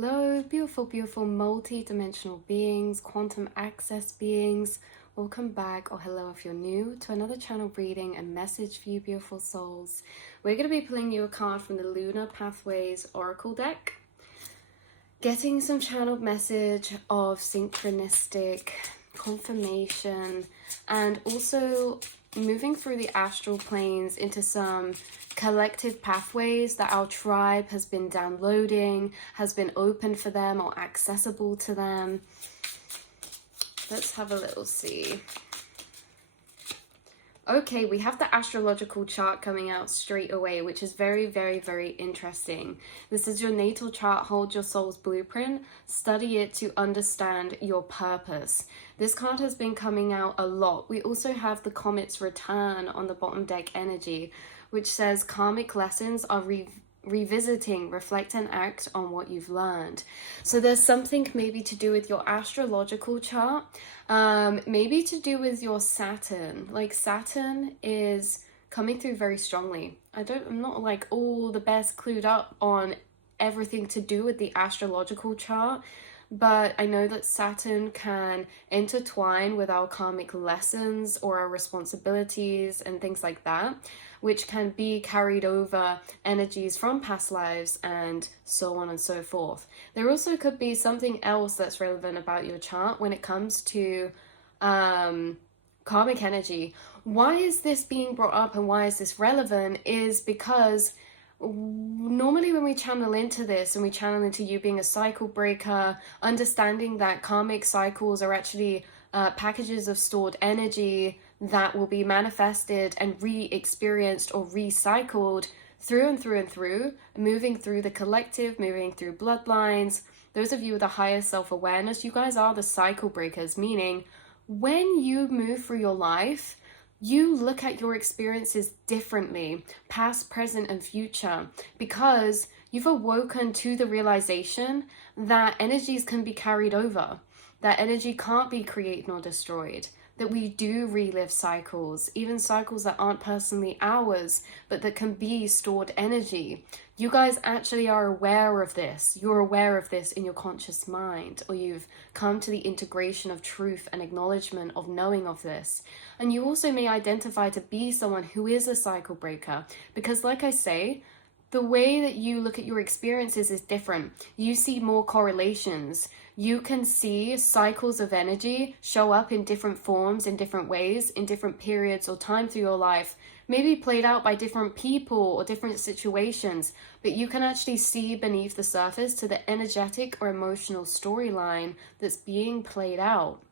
Hello, beautiful, beautiful multi-dimensional beings, quantum access beings. Welcome back, or hello if you're new, to another channel reading and message for you beautiful souls. We're going to be pulling you a card from the Lunar Pathways Oracle deck. Getting some channeled message of synchronistic confirmation, and also moving through the astral planes into some collective pathways that our tribe has been downloading, has been open for them or accessible to them. Let's have a little see. Okay, we have the astrological chart coming out straight away, which is very, very, very interesting. This is your natal chart. Hold your soul's blueprint. Study it to understand your purpose. This card has been coming out a lot. We also have the comet's return on the bottom deck energy, which says karmic lessons are revisiting, reflect and act on what you've learned. So there's something maybe to do with your astrological chart, maybe to do with your Saturn. Like Saturn is coming through very strongly. I'm not like all the best clued up on everything to do with the astrological chart, but I know that Saturn can intertwine with our karmic lessons or our responsibilities and things like that, which can be carried over energies from past lives and so on and so forth. There also could be something else that's relevant about your chart when it comes to karmic energy. Why is this being brought up and why is this relevant is because normally when we channel into this and we channel into you being a cycle breaker, understanding that karmic cycles are actually packages of stored energy that will be manifested and re-experienced or recycled through and through and through, moving through the collective, moving through bloodlines. Those of you with a higher self-awareness, you guys are the cycle breakers, meaning when you move through your life, you look at your experiences differently, past, present, and future, because you've awoken to the realization that energies can be carried over, that energy can't be created nor destroyed, that we do relive cycles, even cycles that aren't personally ours, but that can be stored energy. You guys actually are aware of this. You're aware of this in your conscious mind, or you've come to the integration of truth and acknowledgement of knowing of this. And you also may identify to be someone who is a cycle breaker, because like I say, the way that you look at your experiences is different. You see more correlations. You can see cycles of energy show up in different forms, in different ways, in different periods or time through your life, maybe played out by different people or different situations, but you can actually see beneath the surface to the energetic or emotional storyline that's being played out.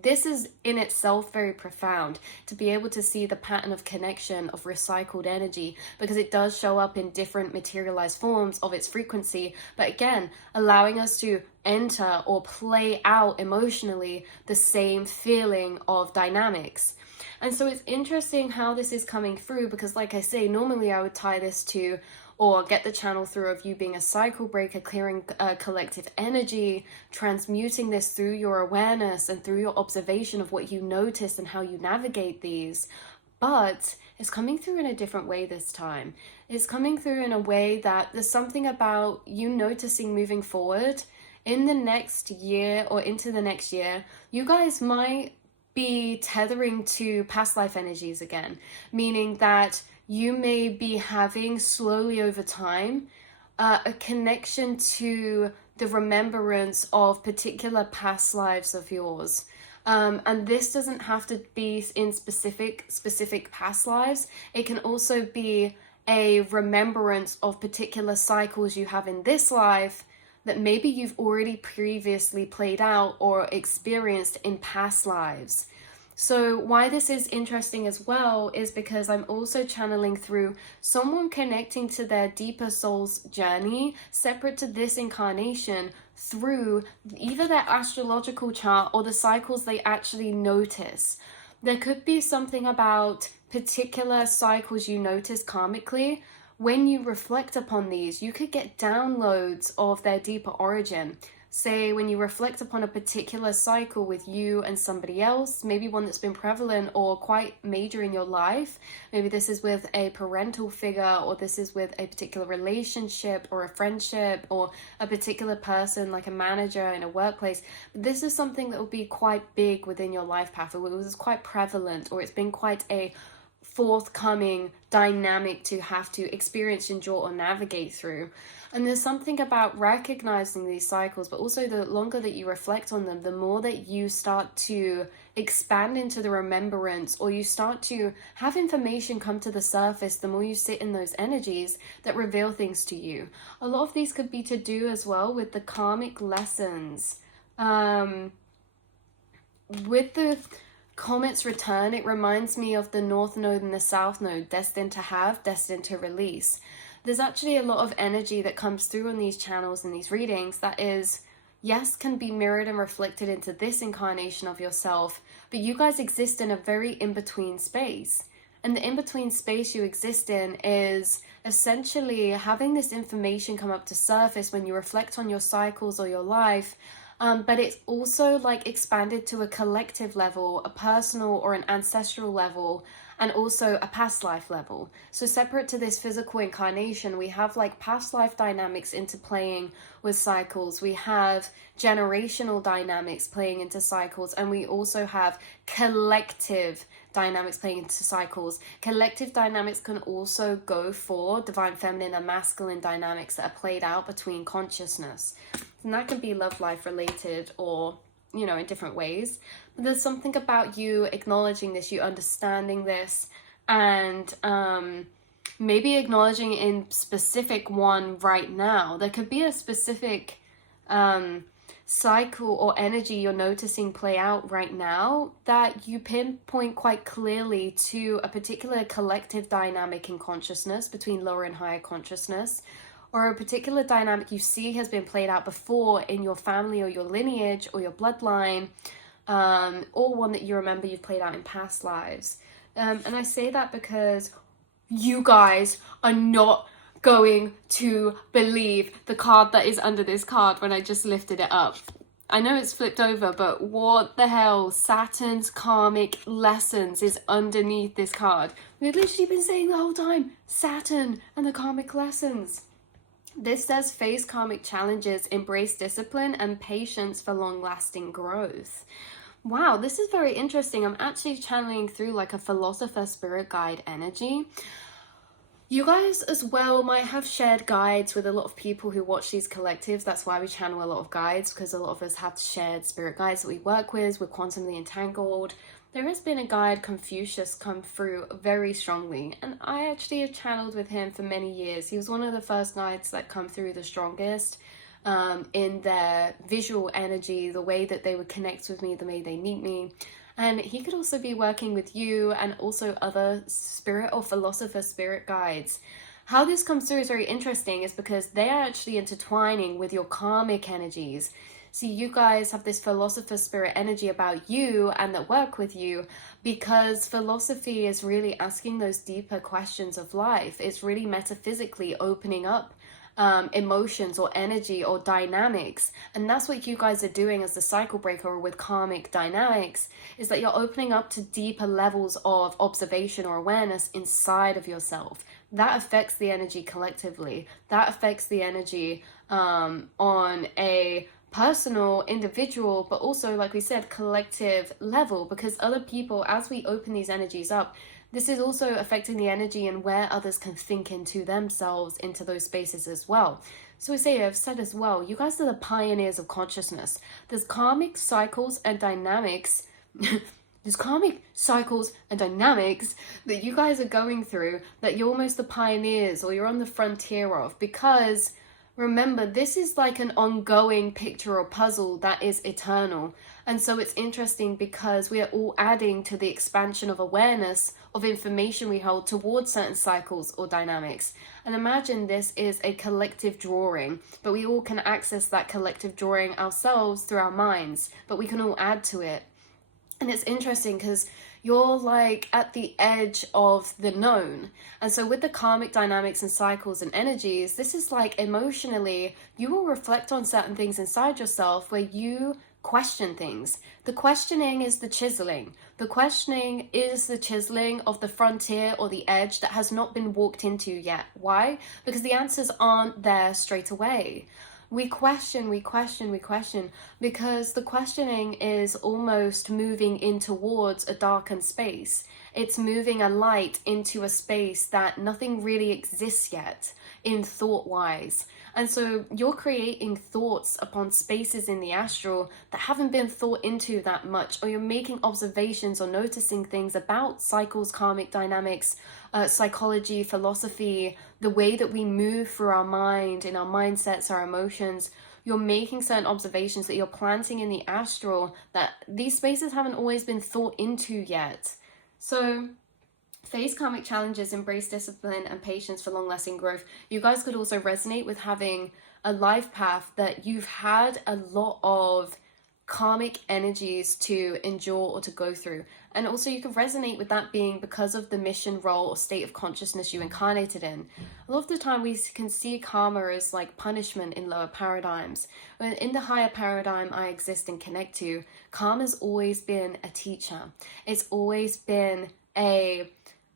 This is in itself very profound, to be able to see the pattern of connection of recycled energy, because it does show up in different materialized forms of its frequency, but again, allowing us to enter or play out emotionally the same feeling of dynamics. And so it's interesting how this is coming through, because like I say, normally I would tie this to or get the channel through of you being a cycle breaker, clearing collective energy, transmuting this through your awareness and through your observation of what you notice and how you navigate these. But it's coming through in a different way this time. It's coming through in a way that there's something about you noticing moving forward in the next year or into the next year. You guys might be tethering to past life energies again, meaning that you may be having slowly over time a connection to the remembrance of particular past lives of yours. And this doesn't have to be in specific past lives. It can also be a remembrance of particular cycles you have in this life that maybe you've already previously played out or experienced in past lives. So why this is interesting as well is because I'm also channeling through someone connecting to their deeper soul's journey, separate to this incarnation, through either their astrological chart or the cycles they actually notice. There could be something about particular cycles you notice karmically. When you reflect upon these, you could get downloads of their deeper origin. say when you reflect upon a particular cycle with you and somebody else, maybe one that's been prevalent or quite major in your life. Maybe this is with a parental figure, or this is with a particular relationship or a friendship or a particular person like a manager in a workplace. This is something that will be quite big within your life path, or it was quite prevalent, or it's been quite a forthcoming dynamic to have to experience, endure, or navigate through. And there's something about recognizing these cycles, but also the longer that you reflect on them, the more that you start to expand into the remembrance, or you start to have information come to the surface, the more you sit in those energies that reveal things to you. A lot of these could be to do as well with the karmic lessons. With the comet's return, it reminds me of the North Node and the South Node, destined to have, destined to release. There's actually a lot of energy that comes through on these channels and these readings that is, yes, can be mirrored and reflected into this incarnation of yourself, but you guys exist in a very in-between space. And the in-between space you exist in is essentially having this information come up to surface when you reflect on your cycles or your life. But it's also like expanded to a collective level, a personal or an ancestral level, and also a past life level. So separate to this physical incarnation, we have like past life dynamics interplaying with cycles. We have generational dynamics playing into cycles, and we also have collective dynamics playing into cycles. Collective dynamics can also go for divine feminine and masculine dynamics that are played out between consciousness. And that can be love life related, or, you know, in different ways. But there's something about you acknowledging this, you understanding this, and maybe acknowledging in specific one right now. There could be a specific cycle or energy you're noticing play out right now that you pinpoint quite clearly to a particular collective dynamic in consciousness between lower and higher consciousness, or a particular dynamic you see has been played out before in your family or your lineage or your bloodline, or one that you remember you've played out in past lives. And I say that because you guys are not going to believe the card that is under this card when I just lifted it up. I know it's flipped over, but what the hell? Saturn's karmic lessons is underneath this card. We've literally been saying the whole time, Saturn and the karmic lessons. This says face karmic challenges, embrace discipline and patience for long-lasting growth. Wow, this is very interesting. I'm actually channeling through like a philosopher spirit guide energy. You guys as well might have shared guides with a lot of people who watch these collectives. That's why we channel a lot of guides, because a lot of us have shared spirit guides that we work with. We're quantumly entangled. There has been a guide, Confucius, come through very strongly, and I actually have channeled with him for many years. He was one of the first guides that come through the strongest in their visual energy, the way that they would connect with me, the way they meet me. And he could also be working with you and also other spirit or philosopher spirit guides. How this comes through is very interesting, is because they are actually intertwining with your karmic energies. See, you guys have this philosopher spirit energy about you and that work with you, because philosophy is really asking those deeper questions of life. It's really metaphysically opening up emotions or energy or dynamics, and that's what you guys are doing as the cycle breaker with karmic dynamics, is that you're opening up to deeper levels of observation or awareness inside of yourself. That affects the energy collectively. That affects the energy on a personal, individual, but also, like we said, collective level, because other people, as we open these energies up, this is also affecting the energy and where others can think into themselves, into those spaces as well. So we say, I've said as well, you guys are the pioneers of consciousness. There's karmic cycles and dynamics. There's karmic cycles and dynamics that you guys are going through that you're almost the pioneers, or you're on the frontier of, because remember, this is like an ongoing picture or puzzle that is eternal. And so it's interesting because we are all adding to the expansion of awareness of information we hold towards certain cycles or dynamics. And imagine this is a collective drawing, but we all can access that collective drawing ourselves through our minds, but we can all add to it. And it's interesting because You're like at the edge of the known. And so with the karmic dynamics and cycles and energies, this is like emotionally, you will reflect on certain things inside yourself where you question things. The questioning is the chiseling. The questioning is the chiseling of the frontier or the edge that has not been walked into yet. Why? Because the answers aren't there straight away. We question, because the questioning is almost moving in towards a darkened space. It's moving a light into a space that nothing really exists yet in thought-wise. And so you're creating thoughts upon spaces in the astral that haven't been thought into that much, or you're making observations or noticing things about cycles, karmic dynamics, psychology, philosophy, the way that we move through our mind, in our mindsets, our emotions. You're making certain observations that you're planting in the astral that these spaces haven't always been thought into yet. So face karmic challenges, embrace discipline and patience for long-lasting growth. You guys could also resonate with having a life path that you've had a lot of karmic energies to endure or to go through. And also you can resonate with that being because of the mission, role, or state of consciousness you incarnated in. A lot of the time we can see karma as like punishment in lower paradigms. When in the higher paradigm I exist and connect to, karma's always been a teacher. It's always been a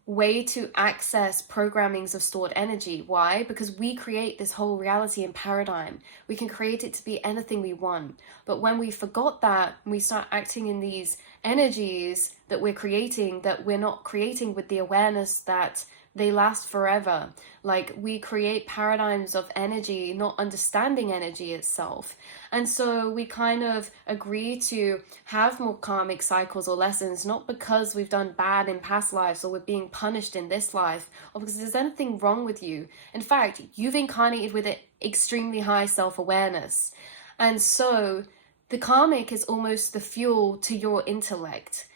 way to access programmings of stored energy. Why? Because we create this whole reality and paradigm. We can create it to be anything we want. But when we forgot that, we start acting in these energies that we're creating, that we're not creating with the awareness that they last forever. Like we create paradigms of energy, not understanding energy itself. And so we kind of agree to have more karmic cycles or lessons, not because we've done bad in past lives or we're being punished in this life, or because there's anything wrong with you. In fact, you've incarnated with an extremely high self-awareness. And so the karmic is almost the fuel to your intellect.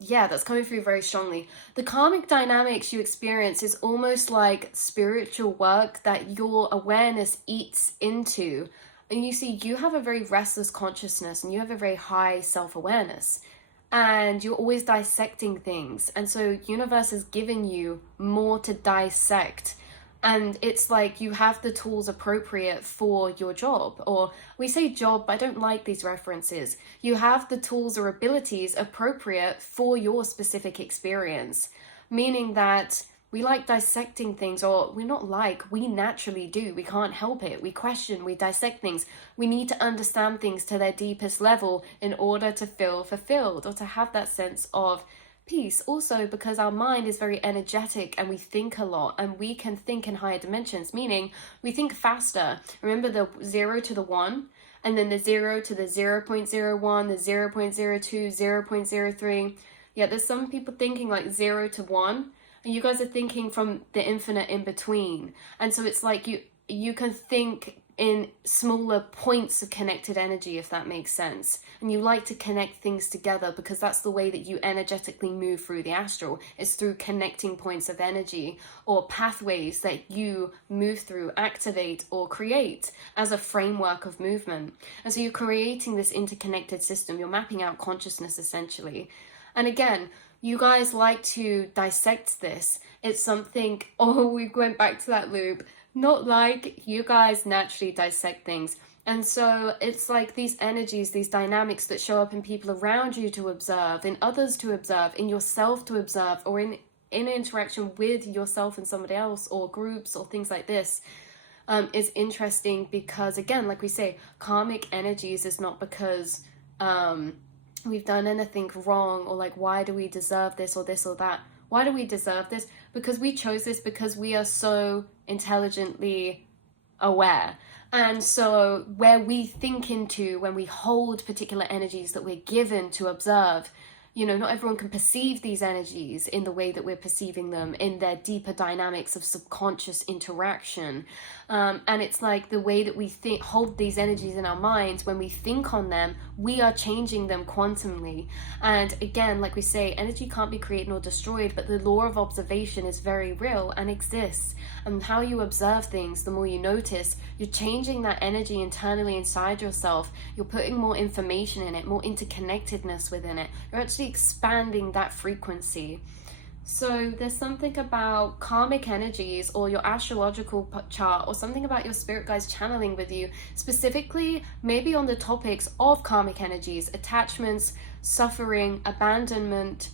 Yeah, that's coming through very strongly. The karmic dynamics you experience is almost like spiritual work that your awareness eats into. And you see, you have a very restless consciousness and you have a very high self-awareness. And you're always dissecting things. And so universe is giving you more to dissect. And it's like you have the tools appropriate for your job. Or we say job, but I don't like these references. You have the tools or abilities appropriate for your specific experience. Meaning that we like dissecting things, or we naturally do. We can't help it. We question, we dissect things. We need to understand things to their deepest level in order to feel fulfilled or to have that sense of peace. Also because our mind is very energetic and we think a lot, and we can think in higher dimensions, meaning we think faster. Remember the 0 to the 1, and then the 0 to the 0.01, the 0.02, 0.03. Yeah, there's some people thinking like 0 to 1, and you guys are thinking from the infinite in between. And so it's like you can think in smaller points of connected energy, if that makes sense. And you like to connect things together because that's the way that you energetically move through the astral, is through connecting points of energy or pathways that you move through, activate or create as a framework of movement. And so you're creating this interconnected system. You're mapping out consciousness essentially. And again, you guys like to dissect this. It's something, oh, we went back to that loop. Not like you guys naturally dissect things. And so it's like these energies, these dynamics that show up in people around you to observe, in others to observe, in yourself to observe, or in interaction with yourself and somebody else, or groups or things like this, is interesting because, again, like we say, karmic energies is not because we've done anything wrong, or like, why do we deserve this or this or that? Why do we deserve this? Because we chose this, because we are so intelligently aware. And so where we think into, when we hold particular energies that we're given to observe, you know, not everyone can perceive these energies in the way that we're perceiving them, in their deeper dynamics of subconscious interaction. And it's like the way that we think, hold these energies in our minds, when we think on them, we are changing them quantumly. And again, like we say, energy can't be created nor destroyed, but the law of observation is very real and exists. And how you observe things, the more you notice, you're changing that energy internally inside yourself. You're putting more information in it, more interconnectedness within it. You're actually expanding that frequency. So there's something about karmic energies or your astrological chart, or something about your spirit guides channeling with you, specifically maybe on the topics of karmic energies, attachments, suffering, abandonment,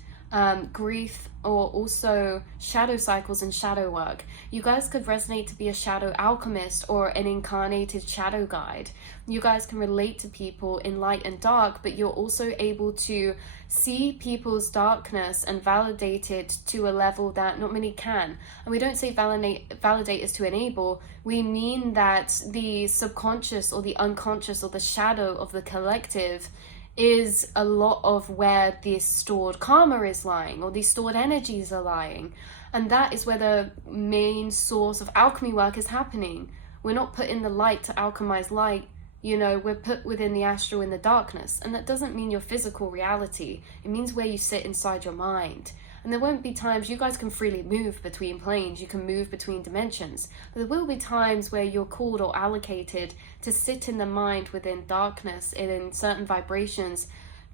grief, or also shadow cycles and shadow work. You guys could resonate to be a shadow alchemist or an incarnated shadow guide. You guys can relate to people in light and dark, but you're also able to see people's darkness and validate it to a level that not many can. And we don't say validate is to enable. We mean that the subconscious or the unconscious or the shadow of the collective is a lot of where this stored karma is lying, or these stored energies are lying. And that is where the main source of alchemy work is happening. We're not put in the light to alchemize light, you know, we're put within the astral in the darkness. And that doesn't mean your physical reality. It means where you sit inside your mind. And there won't be times, you guys can freely move between planes, you can move between dimensions. But there will be times where you're called or allocated to sit in the mind within darkness and in certain vibrations,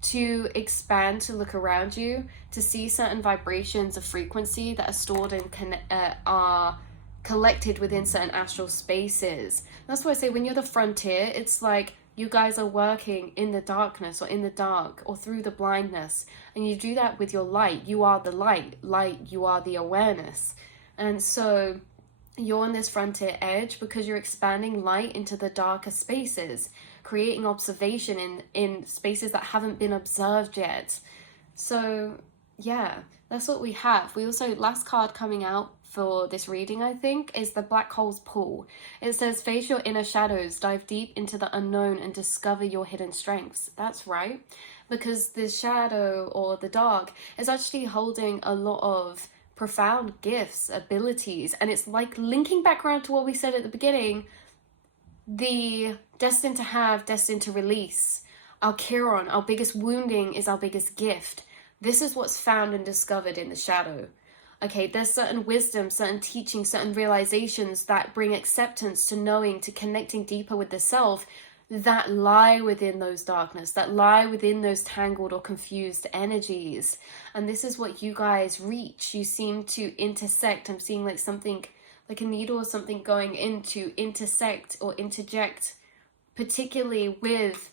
to expand, to look around you, to see certain vibrations of frequency that are stored and are collected within certain astral spaces. That's why I say when you're the frontier, it's like you guys are working in the darkness or in the dark or through the blindness. And you do that with your light. You are the light. Light, you are the awareness. And so you're on this frontier edge because you're expanding light into the darker spaces, creating observation in spaces that haven't been observed yet. So yeah, that's what we have. We also, last card coming out for this reading, I think, is the Black Hole's Pull. It says, face your inner shadows, dive deep into the unknown and discover your hidden strengths. That's right, because the shadow or the dark is actually holding a lot of profound gifts, abilities, and it's like linking back around to what we said at the beginning, the destined to have, destined to release. Our Chiron, our biggest wounding is our biggest gift. This is what's found and discovered in the shadow. Okay, there's certain wisdom, certain teaching, certain realizations that bring acceptance to knowing, to connecting deeper with the self, that lie within those darkness, that lie within those tangled or confused energies. And this is what you guys reach. You seem to intersect. I'm seeing like something, like a needle or something going in to intersect or interject, particularly with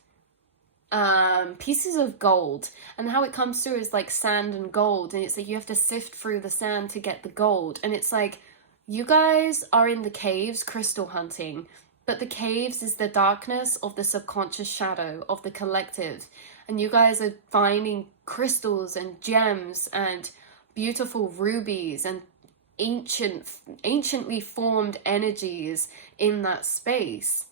pieces of gold. And how it comes through is like sand and gold, and it's like you have to sift through the sand to get the gold. And it's like you guys are in the caves crystal hunting, but the caves is the darkness of the subconscious shadow of the collective, and you guys are finding crystals and gems and beautiful rubies and anciently formed energies in that space.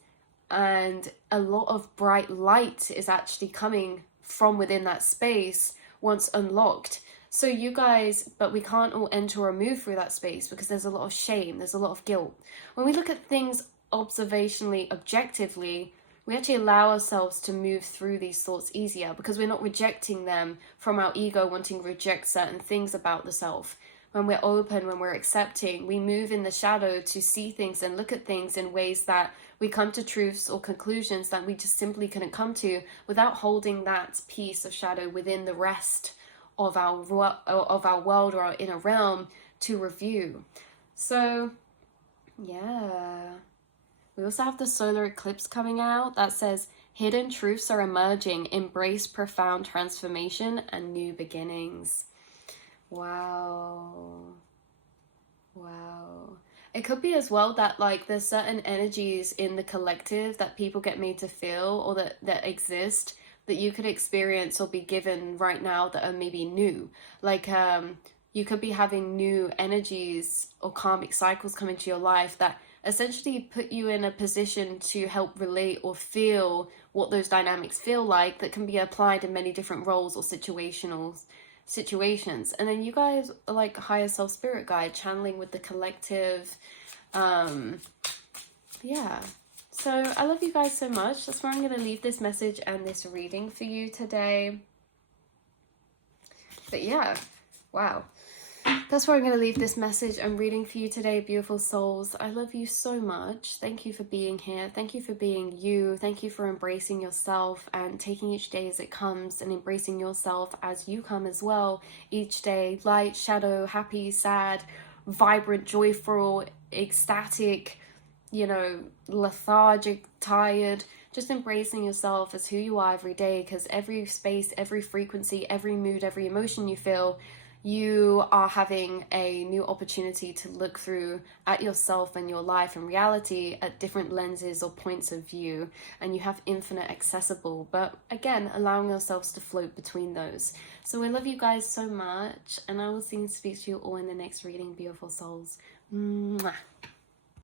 And a lot of bright light is actually coming from within that space once unlocked. So you guys, but we can't all enter or move through that space because there's a lot of shame, there's a lot of guilt. When we look at things observationally, objectively, we actually allow ourselves to move through these thoughts easier because we're not rejecting them from our ego wanting to reject certain things about the self. When we're open, when we're accepting, we move in the shadow to see things and look at things in ways that we come to truths or conclusions that we just simply couldn't come to without holding that piece of shadow within the rest of our world or our inner realm to review. So, yeah. We also have the solar eclipse coming out that says, hidden truths are emerging, embrace profound transformation and new beginnings. Wow. It could be as well that like there's certain energies in the collective that people get made to feel or that exist that you could experience or be given right now that are maybe new. Like you could be having new energies or karmic cycles come into your life that essentially put you in a position to help relate or feel what those dynamics feel like, that can be applied in many different roles or situations. And then you guys are like higher self spirit guide, channeling with the collective. Yeah. So I love you guys so much. That's where I'm going to leave this message and this reading for you today. But yeah, wow. That's where I'm going to leave this message and reading for you today, beautiful souls. I love you so much. Thank you for being here. Thank you for being you. Thank you for embracing yourself and taking each day as it comes, and embracing yourself as you come as well. Each day, light, shadow, happy, sad, vibrant, joyful, ecstatic, you know, lethargic, tired. Just embracing yourself as who you are every day, because every space, every frequency, every mood, every emotion you feel, you are having a new opportunity to look through at yourself and your life and reality at different lenses or points of view, and you have infinite accessible, but again, allowing yourselves to float between those. So I love you guys so much, and I will see and speak to you all in the next reading, beautiful souls. Mwah.